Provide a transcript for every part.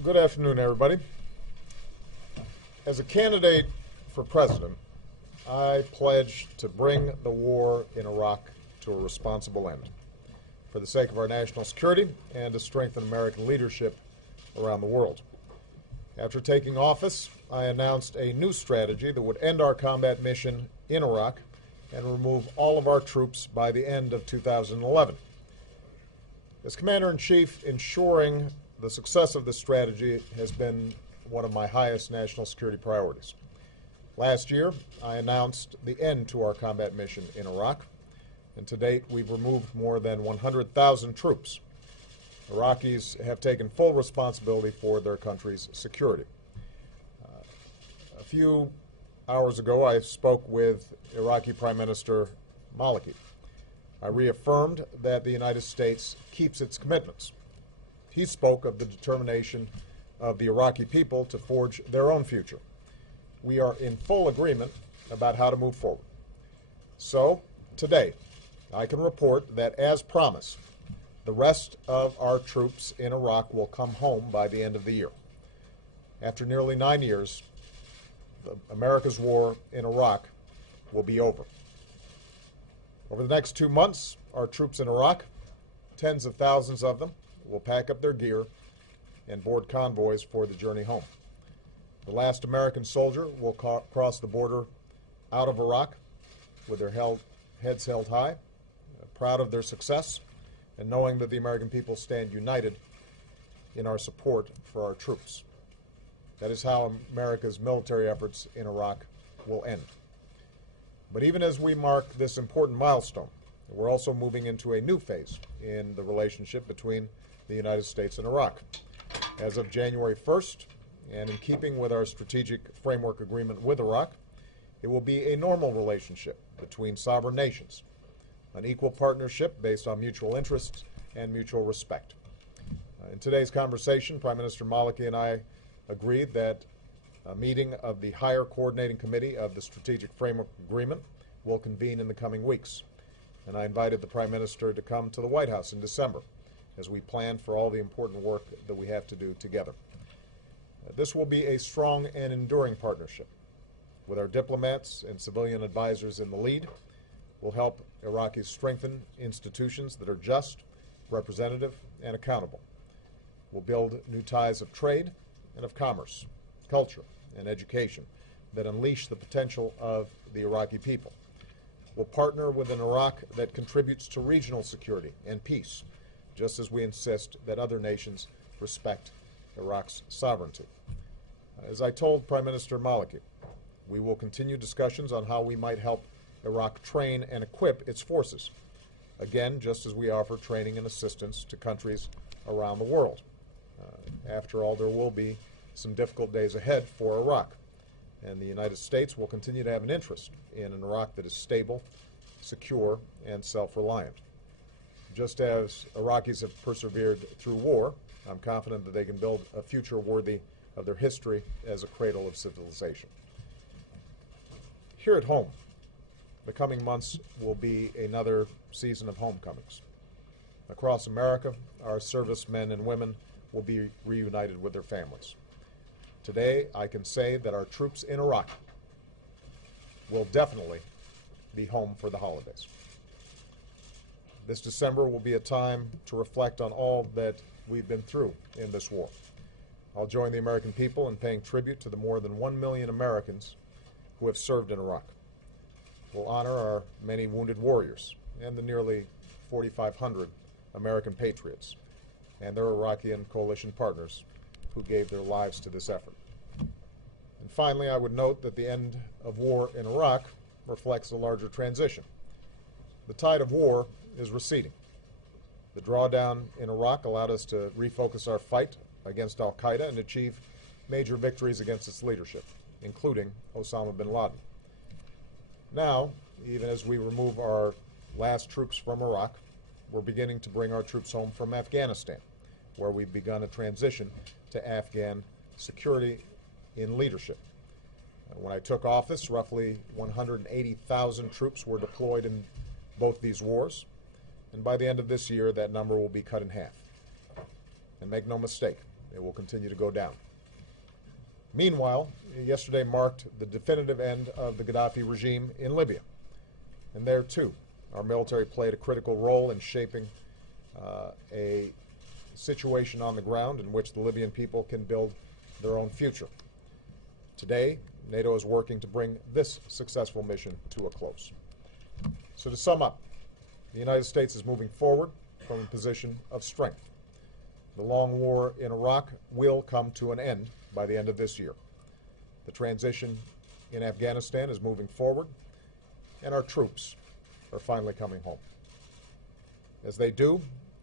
Good afternoon, everybody. As a candidate for president, I pledge to bring the war in Iraq to a responsible end for the sake of our national security and to strengthen American leadership around the world. After taking office, I announced a new strategy that would end our combat mission in Iraq and remove all of our troops by the end of 2011. As Commander-in-Chief, ensuring the success of this strategy has been one of my highest national security priorities. Last year, I announced the end to our combat mission in Iraq, and to date, we've removed more than 100,000 troops. Iraqis have taken full responsibility for their country's security. A few hours ago, I spoke with Iraqi Prime Minister Maliki. I reaffirmed that the United States keeps its commitments. He spoke of the determination of the Iraqi people to forge their own future. We are in full agreement about how to move forward. So, today, I can report that, as promised, the rest of our troops in Iraq will come home by the end of the year. After nearly 9 years, America's war in Iraq will be over. Over the next 2 months, our troops in Iraq, tens of thousands of them, will pack up their gear and board convoys for the journey home. The last American soldier will cross the border out of Iraq with their heads held high, proud of their success, and knowing that the American people stand united in our support for our troops. That is how America's military efforts in Iraq will end. But even as we mark this important milestone, we're also moving into a new phase in the relationship between the United States and Iraq. As of January 1st, and in keeping with our strategic framework agreement with Iraq, it will be a normal relationship between sovereign nations, an equal partnership based on mutual interests and mutual respect. In today's conversation, Prime Minister Maliki and I agreed that a meeting of the Higher Coordinating Committee of the Strategic Framework Agreement will convene in the coming weeks. And I invited the Prime Minister to come to the White House in December as we plan for all the important work that we have to do together. This will be a strong and enduring partnership. With our diplomats and civilian advisors in the lead, we'll help Iraqis strengthen institutions that are just, representative, and accountable. We'll build new ties of trade and of commerce, culture, and education that unleash the potential of the Iraqi people. We'll partner with an Iraq that contributes to regional security and peace, just as we insist that other nations respect Iraq's sovereignty. As I told Prime Minister Maliki, we will continue discussions on how we might help Iraq train and equip its forces, again, just as we offer training and assistance to countries around the world. After all, there will be some difficult days ahead for Iraq, and the United States will continue to have an interest in an Iraq that is stable, secure, and self-reliant. Just as Iraqis have persevered through war, I'm confident that they can build a future worthy of their history as a cradle of civilization. Here at home, the coming months will be another season of homecomings. Across America, our servicemen and women will be reunited with their families. Today, I can say that our troops in Iraq will definitely be home for the holidays. This December will be a time to reflect on all that we've been through in this war. I'll join the American people in paying tribute to the more than 1 million Americans who have served in Iraq. We'll honor our many wounded warriors and the nearly 4,500 American patriots and their Iraqi and coalition partners who gave their lives to this effort. And finally, I would note that the end of war in Iraq reflects a larger transition. The tide of war is receding. The drawdown in Iraq allowed us to refocus our fight against al-Qaeda and achieve major victories against its leadership, including Osama bin Laden. Now, even as we remove our last troops from Iraq, we're beginning to bring our troops home from Afghanistan, where we've begun a transition to Afghan security in leadership. When I took office, roughly 180,000 troops were deployed in both these wars, and by the end of this year, that number will be cut in half. And make no mistake, It will continue to go down. Meanwhile, yesterday marked the definitive end of the Gaddafi regime in Libya. And there, too, our military played a critical role in shaping a situation on the ground in which the Libyan people can build their own future. Today, NATO is working to bring this successful mission to a close. So to sum up, the United States is moving forward from a position of strength. The long war in Iraq will come to an end by the end of this year. The transition in Afghanistan is moving forward, and our troops are finally coming home. As they do,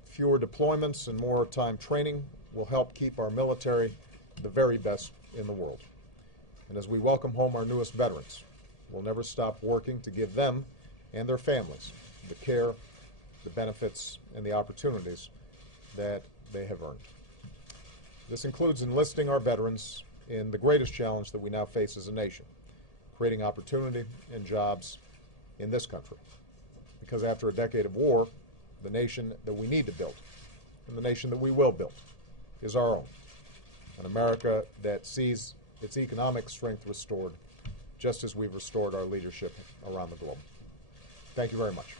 fewer deployments and more time training will help keep our military the very best in the world. And as we welcome home our newest veterans, we'll never stop working to give them and their families the care, the benefits, and the opportunities that they have earned. This includes enlisting our veterans in the greatest challenge that we now face as a nation, creating opportunity and jobs in this country. Because after a decade of war, the nation that we need to build and the nation that we will build is our own, an America that sees its economic strength restored just as we've restored our leadership around the globe. Thank you very much.